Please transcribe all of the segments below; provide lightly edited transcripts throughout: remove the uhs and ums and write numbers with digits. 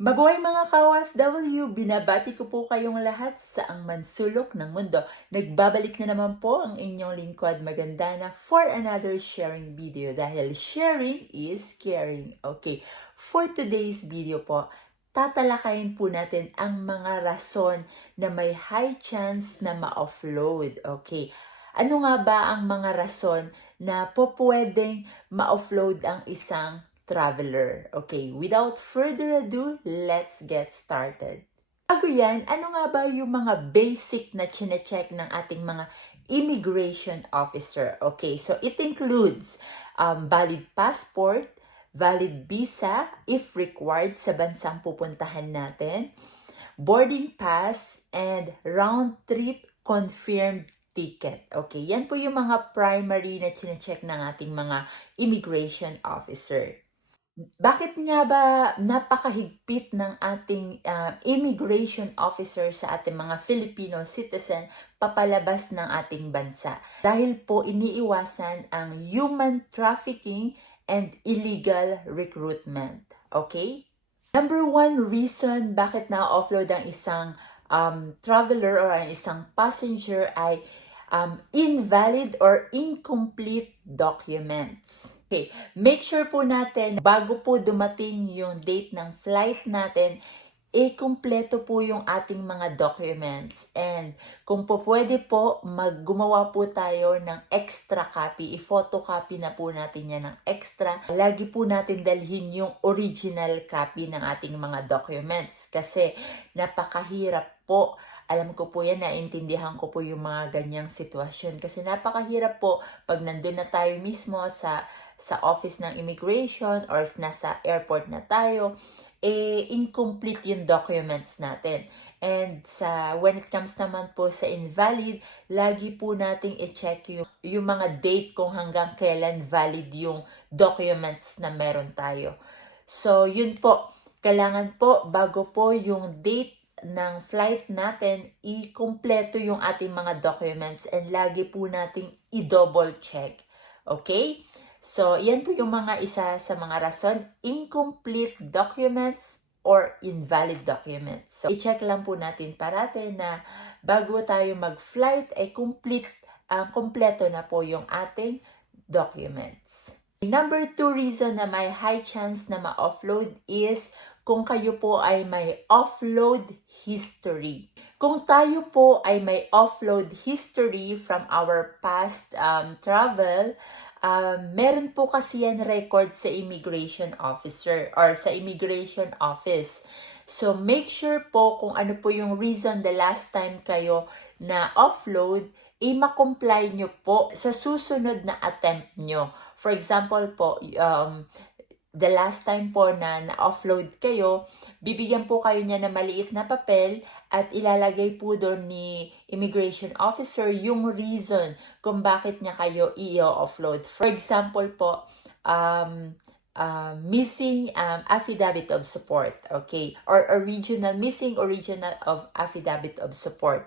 Mabuhay mga ka-OFW! Binabati ko po kayong lahat sa ang mansulok ng mundo. Nagbabalik na naman po ang inyong lingkod Magandana for another sharing video dahil sharing is caring. Okay, for today's video po, tatalakayin po natin ang mga rason na may high chance na ma-offload. Okay, ano nga ba ang mga rason na po pwedeng ma-offload ang isang traveler? Okay, without further ado, let's get started. Bago yan, ano nga ba yung mga basic na chine-check ng ating mga immigration officer? Okay, so it includes valid passport, valid visa if required sa bansang pupuntahan natin, boarding pass, and round-trip confirmed ticket. Okay, yan po yung mga primary na chine-check ng ating mga immigration officer. Bakit nga ba napakahigpit ng ating immigration officer sa ating mga Filipino citizen papalabas ng ating bansa? Dahil po iniiwasan ang human trafficking and illegal recruitment. Okay? Number one reason bakit na-offload ang isang traveler or ang isang passenger ay invalid or incomplete documents. Okay, make sure po natin bago po dumating yung date ng flight natin, kumpleto po yung ating mga documents. And kung po pwede po, gumawa po tayo ng extra copy. I-photocopy na po natin yan ng extra. Lagi po natin dalhin yung original copy ng ating mga documents. Kasi napakahirap po. Alam ko po yan, naintindihan ko po yung mga ganyang sitwasyon. Kasi napakahirap po pag nandun na tayo mismo sa office ng immigration or nasa airport na tayo, incomplete yung documents natin. And when it comes naman po sa invalid, lagi po nating i-check yung mga date kung hanggang kailan valid yung documents na meron tayo. So, yun po. Kailangan po, bago po yung date ng flight natin, i-kompleto yung ating mga documents and lagi po nating i-double check. Okay? So, yan po yung mga isa sa mga rason, incomplete documents or invalid documents. So, i-check lang po natin parate na bago tayo mag-flight ay kompleto na po yung ating documents. Number 2 reason na may high chance na ma-offload is kung kayo po ay may offload history. Kung tayo po ay may offload history from our past travel, meron po kasi yan record sa immigration officer or sa immigration office. So, make sure po kung ano po yung reason the last time kayo na offload, ma-comply nyo po sa susunod na attempt nyo. For example po, the last time po na na-offload kayo, bibigyan po kayo niya ng maliit na papel at ilalagay po doon ni immigration officer yung reason kung bakit niya kayo i-offload. For example po, missing affidavit of support, okay? Or missing original of affidavit of support.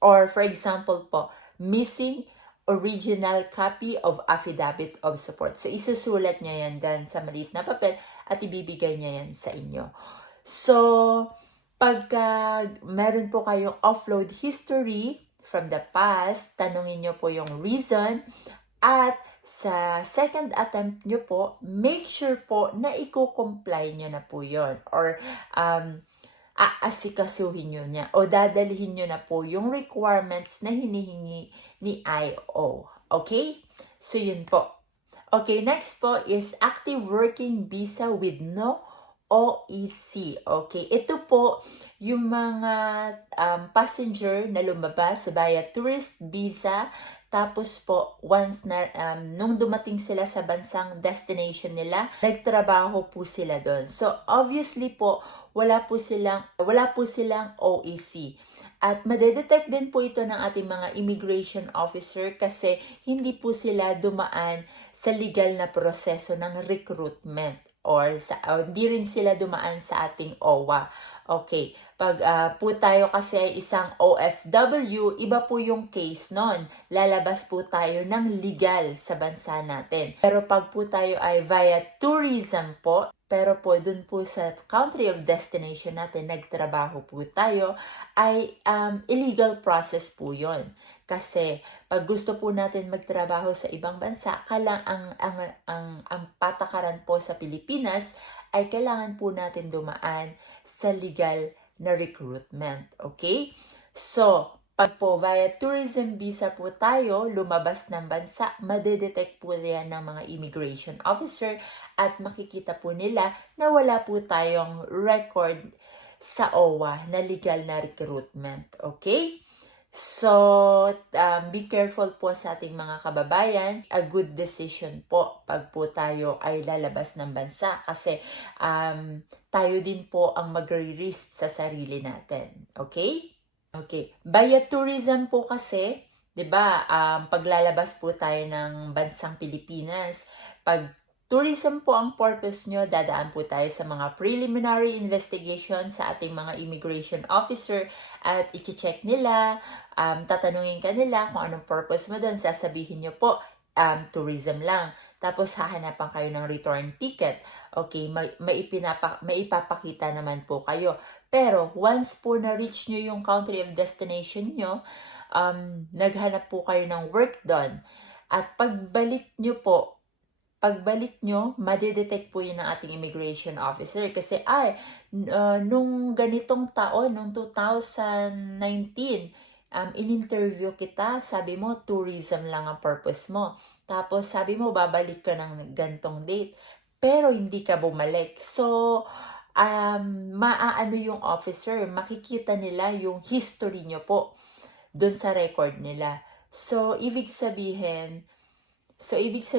Or for example po, missing original copy of affidavit of support. So, isusulat niya yan dan sa maliit na papel at ibibigay niya yan sa inyo. So, pagka meron po kayong offload history from the past, tanungin niyo po yung reason at sa second attempt nyo po, make sure po na i-comply nyo na po yon or aasikasuhin nyo niya o dadalhin nyo na po yung requirements na hinihingi ni IO. Okay? So, yun po. Okay, next po is active working visa with no OEC. Okay, ito po yung mga passenger na lumabas via tourist visa. Tapos po, once na, nung dumating sila sa bansang destination nila, nagtrabaho po sila doon. So, obviously po, wala po silang OEC. At madedetect din po ito ng ating mga immigration officer kasi hindi po sila dumaan sa legal na proseso ng recruitment or hindi rin sila dumaan sa ating OWA. Okay, pag po tayo kasi ay isang OFW, iba po yung case nun. Lalabas po tayo ng legal sa bansa natin. Pero pag po tayo ay via tourism po, pero po dun po sa country of destination natin, nagtrabaho po tayo, ay illegal process po yon. Kasi pag gusto po natin magtrabaho sa ibang bansa, ang patakaran po sa Pilipinas ay kailangan po natin dumaan sa legal na recruitment. Okay? So, pag po via tourism visa po tayo, lumabas ng bansa, madedetect po yan ng mga immigration officer at makikita po nila na wala po tayong record sa OWA na legal na recruitment. Okay? So, be careful po sa ating mga kababayan. A good decision po pag po tayo ay lalabas ng bansa kasi tayo din po ang magre-risk sa sarili natin. Okay? Okay. Via tourism po kasi, 'di ba, paglalabas po tayo ng bansang Pilipinas, pag tourism po ang purpose nyo, dadaan po tayo sa mga preliminary investigation sa ating mga immigration officer at i-check nila, tatanungin ka nila kung anong purpose mo doon, sasabihin nyo po, tourism lang. Tapos hahanapan kayo ng return ticket. Okay, maipapakita naman po kayo. Pero once po na-reach nyo yung country of destination nyo, naghanap po kayo ng work doon. At pagbalik nyo, madedetect po yun ng ating immigration officer. Kasi nung ganitong taon, nung 2019, in-interview kita, sabi mo, tourism lang ang purpose mo. Tapos sabi mo, babalik ka ng gantong date. Pero hindi ka bumalik. So, maaano yung officer, makikita nila yung history nyo po dun sa record nila. So, ibig sabihin,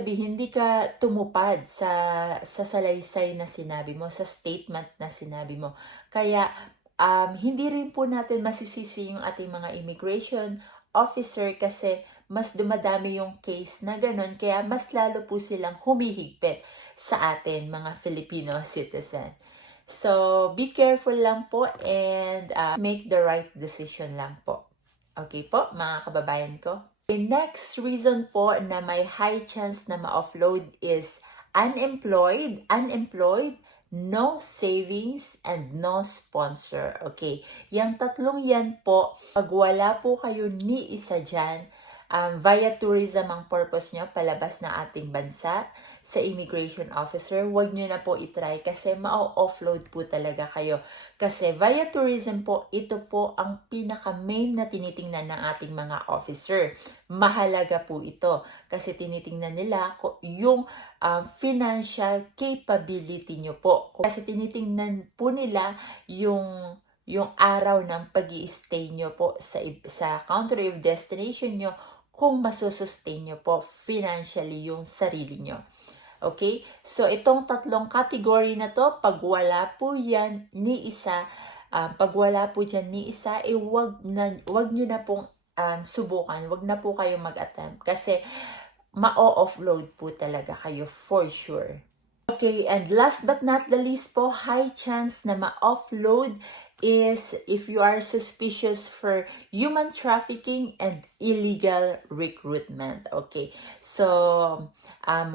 hindi ka tumupad sa salaysay na sinabi mo, sa statement na sinabi mo. Kaya, hindi rin po natin masisisi yung ating mga immigration officer kasi mas dumadami yung case na ganun, kaya mas lalo po silang humihigpit sa atin, mga Filipino citizen. So, be careful lang po and make the right decision lang po. Okay po, mga kababayan ko? The next reason po na may high chance na ma-offload is unemployed, no savings, and no sponsor. Okay, yung tatlong yan po, pag wala po kayo ni isa dyan, via tourism ang purpose nyo, palabas na ating bansa, sa immigration officer, huwag nyo na po itry kasi ma-offload po talaga kayo. Kasi via tourism po, ito po ang pinaka-main na tinitingnan ng ating mga officer. Mahalaga po ito kasi tinitingnan nila yung financial capability nyo po. Kasi tinitingnan po nila yung araw ng pag-i-stay nyo po sa country of destination nyo, kung masusustain nyo po financially yung sarili nyo. Okay? So, itong tatlong category na to, pag wala po yan ni isa, wag nyo na pong subukan. Wag na po kayo mag-attempt. Kasi, ma-offload po talaga kayo for sure. Okay, and last but not the least po, high chance na ma-offload is if you are suspicious for human trafficking and illegal recruitment. Okay, so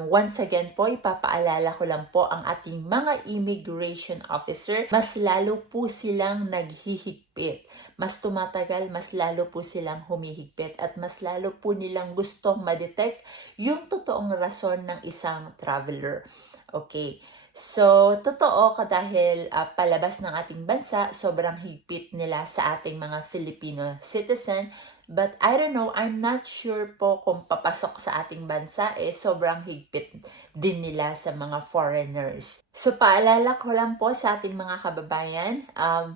once again po, ipapaalala ko lang po ang ating mga immigration officer, mas lalo po silang naghihigpit. Mas tumatagal, mas lalo po silang humihigpit at mas lalo po nilang gustong ma-detect yung totoong rason ng isang traveler. Okay. So, totoo dahil palabas ng ating bansa, sobrang higpit nila sa ating mga Filipino citizen. But I don't know, I'm not sure po kung papasok sa ating bansa, sobrang higpit din nila sa mga foreigners. So, paalala ko lang po sa ating mga kababayan,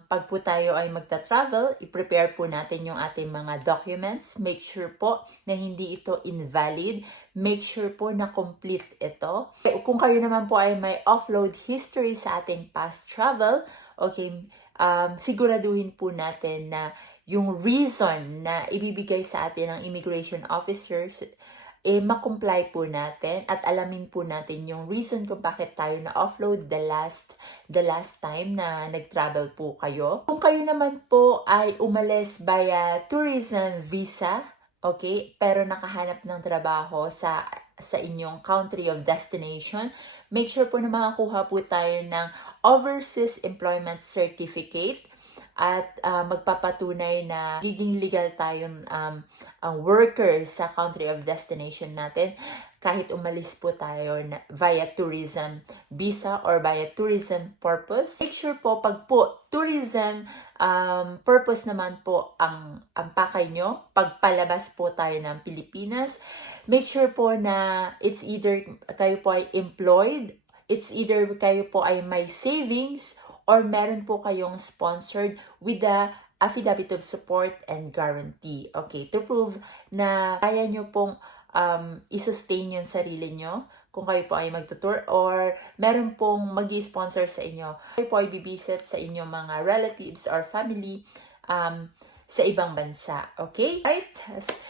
pag po tayo ay magta-travel, i-prepare po natin yung ating mga documents. Make sure po na hindi ito invalid. Make sure po na complete ito. Kung kayo naman po ay may offload history sa ating past travel, okay, siguraduhin po natin na yung reason na ibibigay sa atin ng immigration officers, ma-comply po natin at alamin po natin yung reason kung bakit tayo na-offload the last time na nag-travel po kayo. Kung kayo naman po ay umalis via tourism visa, okay, pero nakahanap ng trabaho sa sa inyong country of destination, make sure po na makakuha po tayo ng Overseas Employment Certificate at magpapatunay na giging legal tayong worker sa country of destination natin kahit umalis po tayo via tourism visa or via tourism purpose. Make sure po pag po tourism purpose naman po ang pakay nyo, pagpalabas po tayo ng Pilipinas, make sure po na it's either kayo po ay employed, it's either kayo po ay may savings, or meron po kayong sponsored with the affidavit of support and guarantee. Okay, to prove na kaya nyo pong i-sustain yung sarili nyo kung kayo po ay magtutour or meron pong mag-i-sponsor sa inyo. Kayo po ay bibisit sa inyong mga relatives or family sa ibang bansa. Okay? Right?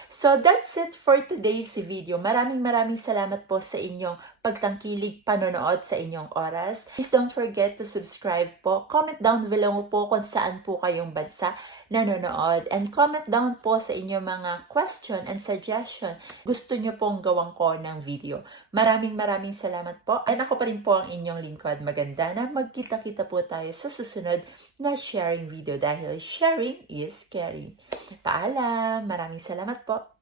So, that's it for today's video. Maraming salamat po sa inyong pagtangkilig, panonood sa inyong oras. Please don't forget to subscribe po. Comment down below po kung saan po kayong bansa nanonood. And comment down po sa inyong mga question and suggestion. Gusto nyo pong gawang ko ng video. Maraming salamat po. And ako pa rin po ang inyong lingkod maganda na magkita-kita po tayo sa susunod na sharing video dahil sharing is caring. Paalam! Maraming salamat po.